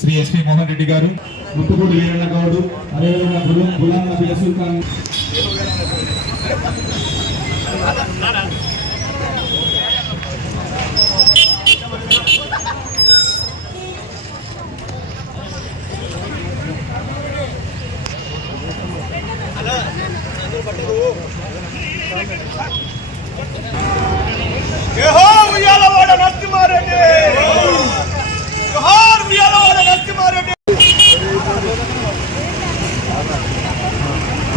Shri SP Mohan Reddy గారు ముత్తుపూడి వీరన్న గౌడు అదేవిధంగా గులం గులాం నబీ యసూర్ ఖాన్ జోహార్ ఉయ్యాలవాడ నరసింహారెడ్డి జోహార్ ఉయ్యాలవాడ నరసింహారెడ్డి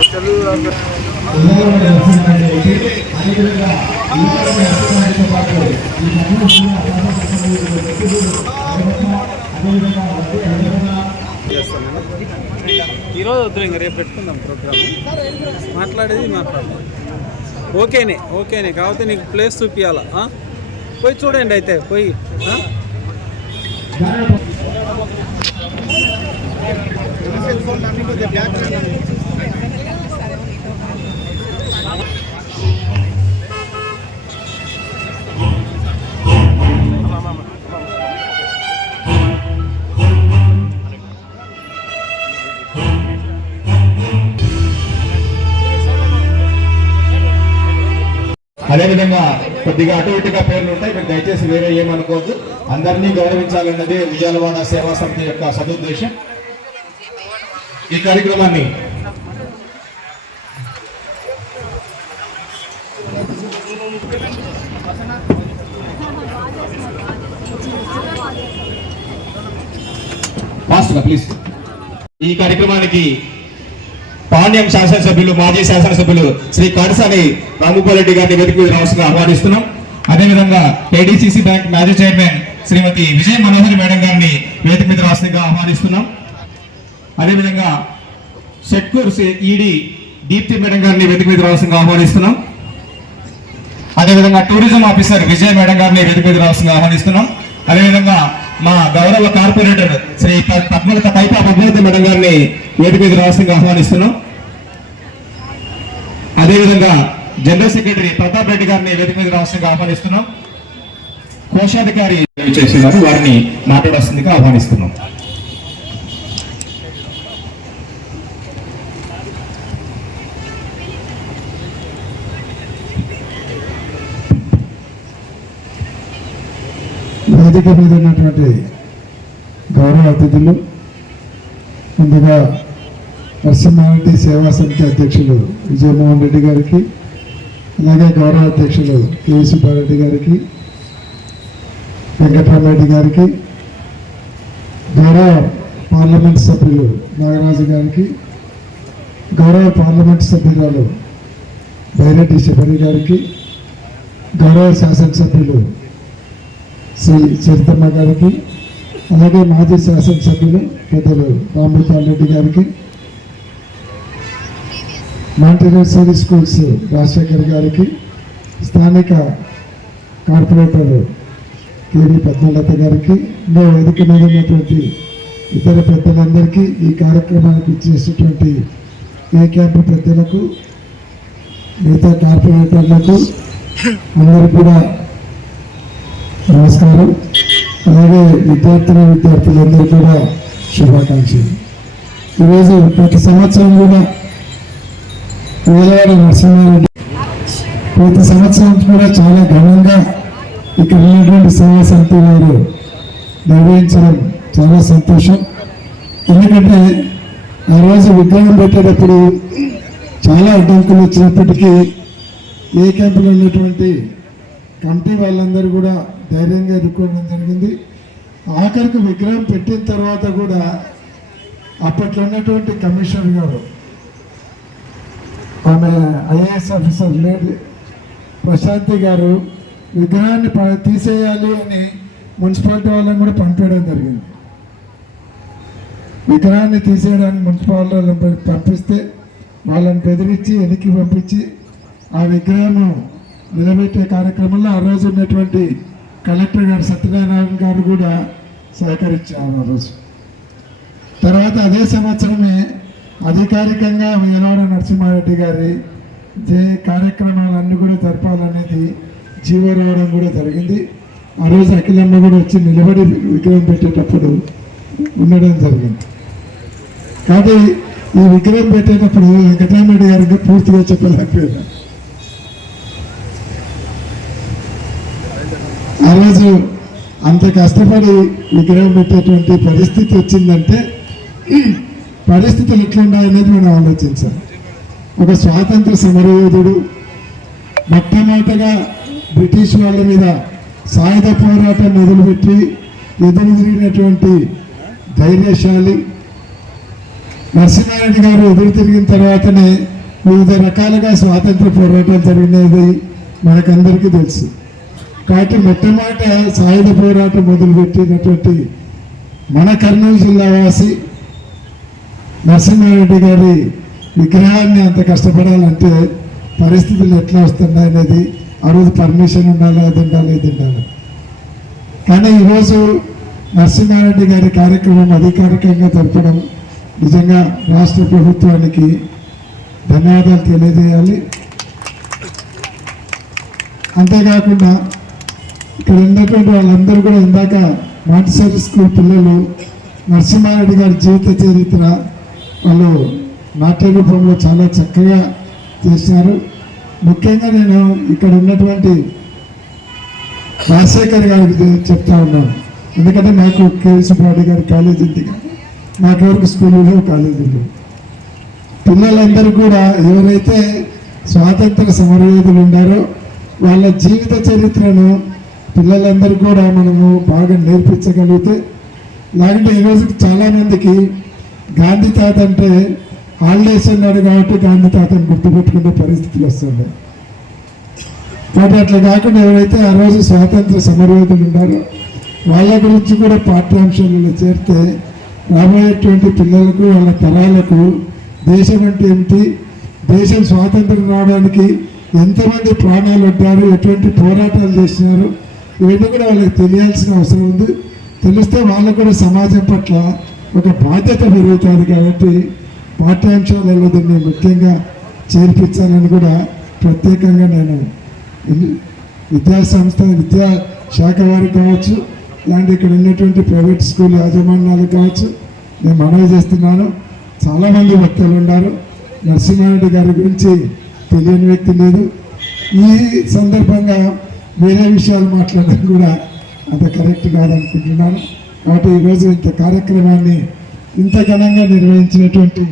ఉదాహరణ నరసింహారెడ్డి అయితే అదేవిధంగా ఈ తరగతి నరసింహారెడ్డితో పాటు ఈ మధ్యలో ఉన్న శాసనసభ్యులు వ్యక్తులు, అదేవిధంగా అదేవిధంగా ఈరోజు వద్దు ఇంకా రేపు పెట్టుకుందాం ప్రోగ్రామ్ మాట్లాడేది మాట్లాడదాం. ఓకేనే ఓకేనే. కాకపోతే నీకు ప్లేస్ చూపించాలా పోయి చూడండి అయితే పోయి బ్యాక్ అదేవిధంగా కొద్దిగా అటు ఇటుగా పేర్లు ఉంటాయి. మీరు దయచేసి వేరే ఏమనుకోవద్దు. అందరినీ గౌరవించాలన్నది విజయవాడ సేవా సమితి యొక్క సదుద్దేశం. ఈ కార్యక్రమాన్ని ఫాస్ట్గా ప్లీజ్ ఈ కార్యక్రమానికి పాండ్యం శాసనసభ్యులు మాజీ శాసనసభ్యులు శ్రీ కడసాని రాముపారెడ్డి గారిని వేదిక మీద ఆహ్వానిస్తున్నాం. అదేవిధంగా ఏడీసీసీ బ్యాంక్ మాజీ చైర్మన్ శ్రీమతి విజయ మనోహర్ మేడం గారిని వేదిక మీద రావాల్సిందిగా ఆహ్వానిస్తున్నాం. అదేవిధంగా షెట్కూర్ ఈడీ దీప్తి మేడం గారిని వేదిక మీద రావాల్సిందిగా ఆహ్వానిస్తున్నాం. అదేవిధంగా టూరిజం ఆఫీసర్ విజయ మేడం గారిని వేదిక మీద రావాల్సిందిగా ఆహ్వానిస్తున్నాం. అదేవిధంగా మా గౌరవ కార్పొరేటర్ శ్రీ పద్మలత పైపా పద్మావతి మేడం గారిని వేదిక మీద రావాల్సిందిగా ఆహ్వానిస్తున్నాం. అదేవిధంగా జనరల్ సెక్రటరీ ప్రతాప్ రెడ్డి గారిని వేదిక మీద రావాల్సిందిగా ఆహ్వానిస్తున్నాం. కోశాధికారి చేస్తున్నారు వారిని మాట్లాడాల్సిందిగా ఆహ్వానిస్తున్నాం. వేదిక మీద ఉన్నటువంటి గౌరవ అతిథులు ముందుగా నరసింహారెడ్డి సేవా సమితి అధ్యక్షులు విజయమోహన్ రెడ్డి గారికి అలాగే గౌరవ అధ్యక్షులు కేవీ సుబ్బారెడ్డి గారికి వెంకటరామరెడ్డి గారికి గౌరవ పార్లమెంట్ సభ్యులు నాగరాజు గారికి గౌరవ పార్లమెంట్ సభ్యురాలు బైరెడ్డి శబరి గారికి గౌరవ శాసనసభ్యులు శ్రీ చరితమ్మ గారికి అలాగే మాజీ శాసనసభ్యులు పెద్దలు రామభూపాల్ రెడ్డి గారికి మాంటినర్సరీ స్కూల్స్ రాజశేఖర్ గారికి స్థానిక కార్పొరేటర్ కేవీ పద్మలత గారికి ఇంకా వేదిక మీద ఉన్నటువంటి ఇతర పెద్దలందరికీ ఈ కార్యక్రమానికి ఇచ్చేసినటువంటి ఏ క్యాంపు పెద్దలకు మిగతా కార్పొరేటర్లకు అందరూ కూడా నమస్కారం. అలాగే విద్యార్థులు విద్యార్థులందరూ కూడా శుభాకాంక్షలు. ఈరోజు ప్రతి సంవత్సరం కూడా వేలవాడ నరసింహారెడ్డి. ప్రతి సంవత్సరం కూడా చాలా ఘనంగా ఇక్కడ ఉన్నటువంటి సేవా సమితి వారు నిర్వహించడం చాలా సంతోషం. ఎందుకంటే ఆ రోజు విగ్రహం పెట్టేటప్పుడు చాలా అడ్డంకులు వచ్చినప్పటికీ ఏ క్యాంపులో ఉన్నటువంటి కమిటీ వాళ్ళందరూ కూడా ధైర్యంగా ఎదుర్కోవడం జరిగింది. ఆఖరికి విగ్రహం పెట్టిన తర్వాత కూడా అప్పట్లో ఉన్నటువంటి కమిషనర్ గారు ఆమె ఐఏఎస్ ఆఫీసర్ లేడీ ప్రశాంతి గారు విగ్రహాన్ని ప- తీసేయాలి అని మున్సిపాలిటీ వాళ్ళని కూడా పంపించడం జరిగింది. విగ్రహాన్ని తీసేయడానికి మున్సిపాలిటీ వాళ్ళని పంపిస్తే వాళ్ళని బెదిరించి వెనక్కి పంపించి ఆ విగ్రహం నిలబెట్టే కార్యక్రమంలో ఆ రోజు ఉన్నటువంటి కలెక్టర్ గారు సత్యనారాయణ గారు కూడా సహకరించారు ఆ రోజు. తర్వాత అదే సంవత్సరమే అధికారికంగా వేలాడ నరసింహారెడ్డి గారి జే కార్యక్రమాలన్నీ కూడా జరపాలనేది జీవో రావడం కూడా జరిగింది. ఆ రోజు అఖిలమ్మ కూడా వచ్చి నిలబడి విగ్రహం పెట్టేటప్పుడు ఉండడం జరిగింది. కాబట్టి ఈ విగ్రహం పెట్టేటప్పుడు వెంకటరామరెడ్డి గారికి పూర్తిగా చెప్పలేకపోయినా. ఆ రోజు అంత కష్టపడి విగ్రహం పెట్టేటువంటి పరిస్థితి వచ్చిందంటే పరిస్థితులు ఎట్లున్నాయనేది మనం ఆలోచించాలి. ఒక స్వాతంత్ర సమరయోధుడు మొట్టమొదటగా బ్రిటిష్ వాళ్ళ మీద సాయుధ పోరాటం మొదలుపెట్టి ఎదురుదిరిగినటువంటి ధైర్యశాలి నరసింహారెడ్డి గారు ఎదురు తిరిగిన తర్వాతనే వివిధ రకాలుగా స్వాతంత్ర పోరాటాలు జరిగినది మనకందరికీ తెలుసు. కాబట్టి మొట్టమొదట సాయుధ పోరాటం మొదలుపెట్టినటువంటి మన కర్నూలు జిల్లా వాసి నరసింహారెడ్డి గారి విగ్రహాన్ని అంత కష్టపడాలంటే పరిస్థితులు ఎట్లా వస్తున్నాయి అనేది ఆ రోజు పర్మిషన్ ఉండాలి అది ఉండాలి ఇది ఉండాలి? కానీ ఈరోజు నరసింహారెడ్డి గారి కార్యక్రమం అధికారికంగా జరపడం నిజంగా రాష్ట్ర ప్రభుత్వానికి ధన్యవాదాలు తెలియజేయాలి. అంతేకాకుండా ఇక్కడ ఉన్నటువంటి వాళ్ళందరూ కూడా ఇందాక మాంటిసరీ స్కూల్ పిల్లలు నరసింహారెడ్డి గారి జీవిత చరిత్ర వాళ్ళు నాట్య రూపంలో చాలా చక్కగా చేశారు. ముఖ్యంగా నేను ఇక్కడ ఉన్నటువంటి రాజశేఖర్ గారికి చెప్తా ఉన్నాను. ఎందుకంటే నాకు కేఎస్పాడి గారి కాలేజీ ఉంది. నాకెవరికి స్కూల్లో కాలేజీలో పిల్లలందరూ కూడా ఎవరైతే స్వాతంత్ర సమరయోధులు ఉన్నారో వాళ్ళ జీవిత చరిత్రను పిల్లలందరూ కూడా మనము బాగా నేర్పించగలిగితే లేకుంటే ఈరోజు చాలా మందికి గాంధీ తాత అంటే హాలిడేస్ ఉన్నాడు కాబట్టి గాంధీ తాతను గుర్తుపెట్టుకునే పరిస్థితులు వస్తుంది కాబట్టి అట్లా కాకుండా ఎవరైతే ఆ రోజు స్వాతంత్ర సమరయోధులు ఉన్నారో వాళ్ళ గురించి కూడా పాఠ్యాంశాలలో చేరితే రాబోయేటువంటి పిల్లలకు వాళ్ళ తరాలకు దేశం అంటే ఏమిటి? దేశం స్వాతంత్రం రావడానికి ఎంతమంది ప్రాణాలు పడ్డారు? ఎటువంటి పోరాటాలు చేసినారు? ఇవన్నీ కూడా వాళ్ళకి తెలియాల్సిన అవసరం ఉంది. తెలిస్తే వాళ్ళకు కూడా సమాజం పట్ల ఒక బాధ్యత పెరుగుతుంది కాబట్టి పాఠ్యాంశాలలో దీన్ని ముఖ్యంగా చేర్పించాలని కూడా ప్రత్యేకంగా నేను విద్యాసంస్థ విద్యా సంస్థ విద్యా శాఖ వారికి కావచ్చు ఇలాంటి ఇక్కడ ఉన్నటువంటి ప్రైవేట్ స్కూల్ యాజమాన్యాలు కావచ్చు నేను మనవి చేస్తున్నాను. చాలామంది వ్యక్తులు ఉన్నారు. నరసింహారెడ్డి గారి గురించి తెలియని వ్యక్తి లేదు. ఈ సందర్భంగా వేరే విషయాలు మాట్లాడడం కూడా అంత కరెక్ట్ కాదనుకుంటున్నాను. కాబట్టి ఈరోజు ఇంత కార్యక్రమాన్ని ఇంత ఘనంగా నిర్వహించినటువంటి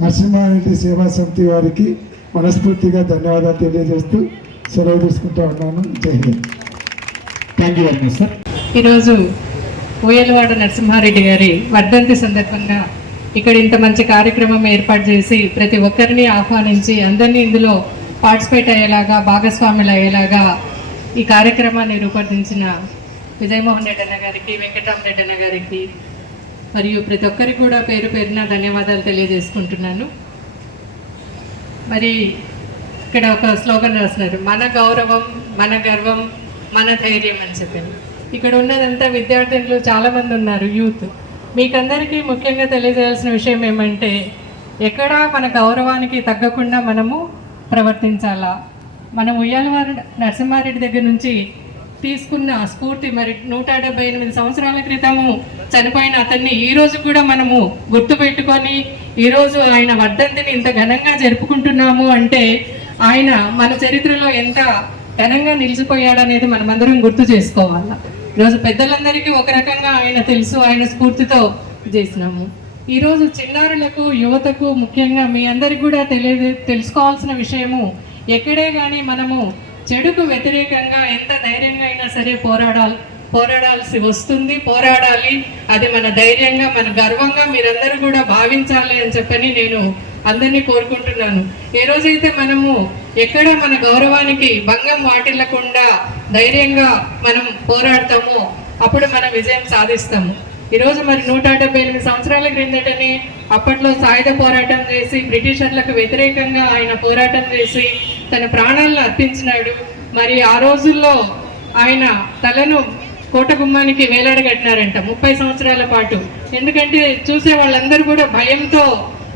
నరసింహారెడ్డి సేవా సమితి వారికి మనస్ఫూర్తిగా ధన్యవాదాలు తెలియజేస్తూ సెలవు తీసుకుంటూ ఉన్నాను. Jai Hind. Thank you very much sir ఈరోజు ఊయలవాడ నరసింహారెడ్డి గారి వర్ధంతి సందర్భంగా ఇక్కడ ఇంత మంచి కార్యక్రమం ఏర్పాటు చేసి ప్రతి ఒక్కరిని ఆహ్వానించి అందరినీ ఇందులో పార్టిసిపేట్ అయ్యేలాగా భాగస్వాములు అయ్యేలాగా ఈ కార్యక్రమాన్ని రూపొందించిన విజయమోహన్ రెడ్డి అన్న గారికి వెంకటరామరెడ్డి అన్న గారికి మరియు ప్రతి ఒక్కరికి కూడా పేరు పేరున ధన్యవాదాలు తెలియజేసుకుంటున్నాను. మరి ఇక్కడ ఒక స్లోగన్ రాస్తున్నారు మన గౌరవం మన గర్వం మన ధైర్యం అని చెప్పారు ఇక్కడ ఉన్నదంతా విద్యార్థులు చాలామంది ఉన్నారు యూత్. మీకందరికీ ముఖ్యంగా తెలియజేయాల్సిన విషయం ఏమంటే ఎక్కడా మన గౌరవానికి తగ్గకుండా మనము ప్రవర్తించాలా? మనం ఉయ్యాలవారు నరసింహారెడ్డి దగ్గర నుంచి తీసుకున్న స్ఫూర్తి మరి నూట డెబ్బై ఎనిమిది సంవత్సరాల క్రితము చనిపోయిన అతన్ని ఈ రోజు కూడా మనము గుర్తుపెట్టుకొని ఈరోజు ఆయన వర్ధంతిని ఇంత ఘనంగా జరుపుకుంటున్నాము అంటే ఆయన మన చరిత్రలో ఎంత ఘనంగా నిలిచిపోయాడనేది మనమందరం గుర్తు చేసుకోవాలి. ఈరోజు పెద్దలందరికీ ఒక రకంగా ఆయన తెలుసు ఆయన స్ఫూర్తితో చేసినాము. ఈరోజు చిన్నారులకు యువతకు ముఖ్యంగా మీ అందరికి కూడా తెలియ తెలుసుకోవాల్సిన విషయము ఎక్కడే కానీ మనము చెడుకు వ్యతిరేకంగా ఎంత ధైర్యంగా అయినా సరే పోరాడాలి పోరాడాల్సి వస్తుంది. పోరాడాలి. అది మన ధైర్యంగా మన గర్వంగా మీరందరూ కూడా భావించాలి అని చెప్పని నేను అందరినీ కోరుకుంటున్నాను. ఏ రోజైతే మనము ఎక్కడ మన గౌరవానికి భంగం వాటిల్లకుండా ధైర్యంగా మనం పోరాడతామో అప్పుడు మనం విజయం సాధిస్తాము. ఈరోజు మరి నూట డెబ్బై ఎనిమిది సంవత్సరాల క్రిందటని అప్పట్లో సాయుధ పోరాటం చేసి బ్రిటిషర్లకు వ్యతిరేకంగా ఆయన పోరాటం చేసి తన ప్రాణాలను అర్పించినాడు. మరి ఆ రోజుల్లో ఆయన తలను కోట గుమ్మానికి వేలాడగట్టినారంట ముప్పై సంవత్సరాల పాటు. ఎందుకంటే చూసే వాళ్ళందరూ కూడా భయంతో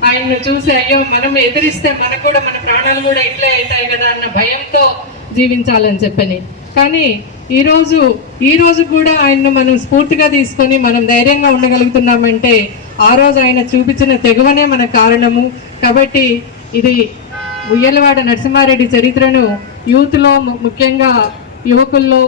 ఆయన్ను చూసి అయ్యో మనం ఎదిరిస్తే మనకు కూడా మన ప్రాణాలు కూడా ఇట్లే అవుతాయి కదా అన్న భయంతో జీవించాలని చెప్పని. కానీ ఈరోజు ఈ రోజు కూడా ఆయన్ను మనం స్ఫూర్తిగా తీసుకొని మనం ధైర్యంగా ఉండగలుగుతున్నామంటే ఆ రోజు ఆయన చూపించిన తెగువనే మన కారణము. కాబట్టి ఇది ఉయ్యలవాడ నరసింహారెడ్డి చరిత్రను యూత్లో ముఖ్యంగా యువకుల్లో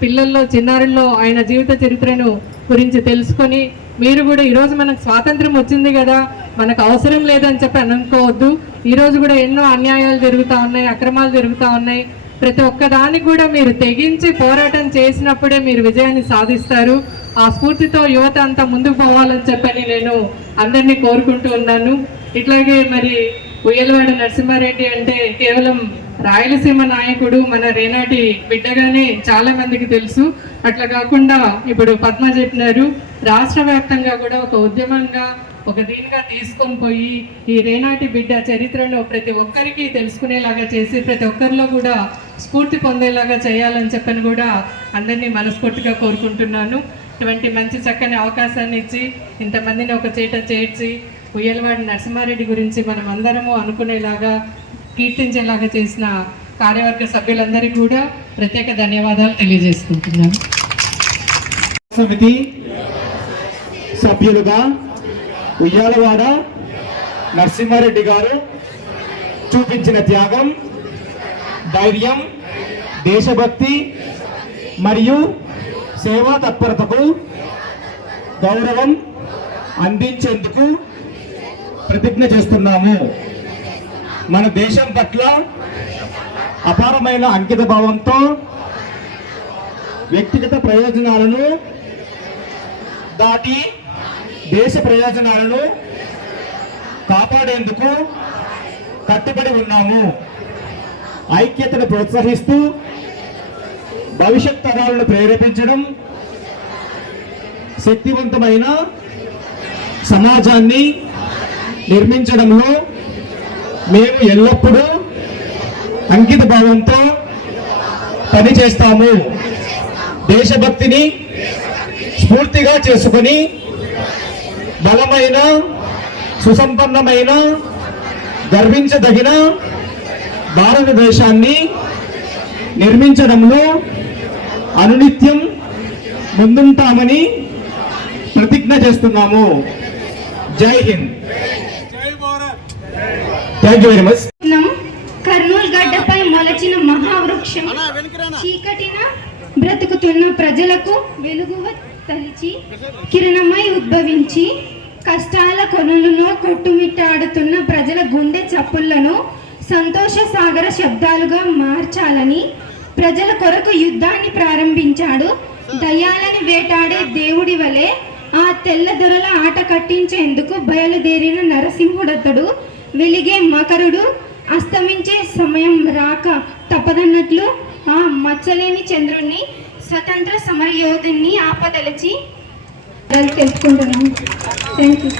పిల్లల్లో చిన్నారుల్లో ఆయన జీవిత చరిత్రను గురించి తెలుసుకొని మీరు కూడా ఈరోజు మనకు స్వాతంత్రం వచ్చింది కదా మనకు అవసరం లేదని చెప్పి అనుకోవద్దు. ఈరోజు కూడా ఎన్నో అన్యాయాలు జరుగుతూ ఉన్నాయి అక్రమాలు జరుగుతూ ఉన్నాయి. ప్రతి ఒక్క దానికి కూడా మీరు తెగించి పోరాటం చేసినప్పుడే మీరు విజయాన్ని సాధిస్తారు. ఆ స్ఫూర్తితో యువత అంతా ముందుకు పోవాలని చెప్పని నేను అందరినీ కోరుకుంటూ ఉన్నాను. ఇట్లాగే మరి ఉయ్యలవాడ నరసింహారెడ్డి అంటే కేవలం రాయలసీమ నాయకుడు మన రేనాటి బిడ్డగానే చాలా మందికి తెలుసు. అట్లా కాకుండా ఇప్పుడు పద్మ చెప్పినారు. రాష్ట్ర వ్యాప్తంగా కూడా ఒక ఉద్యమంగా ఒక దీనిగా తీసుకొని పోయి ఈ రేనాటి బిడ్డ చరిత్రను ప్రతి ఒక్కరికి తెలుసుకునేలాగా చేసి ప్రతి ఒక్కరిలో కూడా స్ఫూర్తి పొందేలాగా చేయాలని చెప్పని కూడా అందరినీ మనస్ఫూర్తిగా కోరుకుంటున్నాను. ఇటువంటి మంచి చక్కని అవకాశాన్ని ఇచ్చి ఇంతమందిని ఒక చేట చేర్చి ఉయ్యలవాడి నరసింహారెడ్డి గురించి మనం అందరము అనుకునేలాగా కీర్తించేలాగా చేసిన కార్యవర్గ సభ్యులందరికీ కూడా ప్రత్యేక ధన్యవాదాలు తెలియజేసుకుంటున్నాను. సమితి సభ్యులుగా ఉయ్యాలవాడ నరసింహారెడ్డి గారు చూపించిన త్యాగం ధైర్యం దేశభక్తి మరియు సేవా తత్పరతకు గౌరవం అందించేందుకు ప్రతిజ్ఞ చేస్తున్నాము. మన దేశం పట్ల అపారమైన అంకిత భావంతో వ్యక్తిగత ప్రయోజనాలను దాటి దేశ ప్రయోజనాలను కాపాడేందుకు కట్టుబడి ఉన్నాము. ఐక్యతను ప్రోత్సహిస్తూ భవిష్యత్ తరాలను ప్రేరేపించడం శక్తివంతమైన సమాజాన్ని నిర్మించడంలో మేము ఎల్లప్పుడూ అంకిత భావంతో పనిచేస్తాము. దేశభక్తిని స్ఫూర్తిగా చేసుకొని బలమైన సుసంపన్నమైన గర్వించదగిన భారతదేశాన్ని నిర్మించడంలో అనునిత్యం ముందుంటామని ప్రతిజ్ఞ చేస్తున్నాము. Jai Hind. Thank you very much Kurnool గడ్డపై మొలచిన మహావృక్షం. చీకటిన బ్రతుకుతున్న ప్రజలకు వెలుగువ తలిచి కిరణమై ఉద్భవించి కష్టాల కొనులను కొట్టుమిట్టాడుతున్న ప్రజల గుండె చప్పుళ్ళను సంతోష సాగర శబ్దాలుగా మార్చాలని ప్రజల కొరకు యుద్ధాన్ని ప్రారంభించాడు. దయ్యాలని వేటాడే దేవుడి వలె ఆ తెల్ల దొరల ఆట కట్టించేందుకు బయలుదేరిన నరసింహుడతడు వెలిగే మకరుడు అస్తమించే సమయం రాక తప్పదన్నట్లు ఆ మచ్చలేని చంద్రుణ్ణి స్వతంత్ర సమరయోధుని ఆపదలిచి ఆపదలచి థ్యాంక్ యూ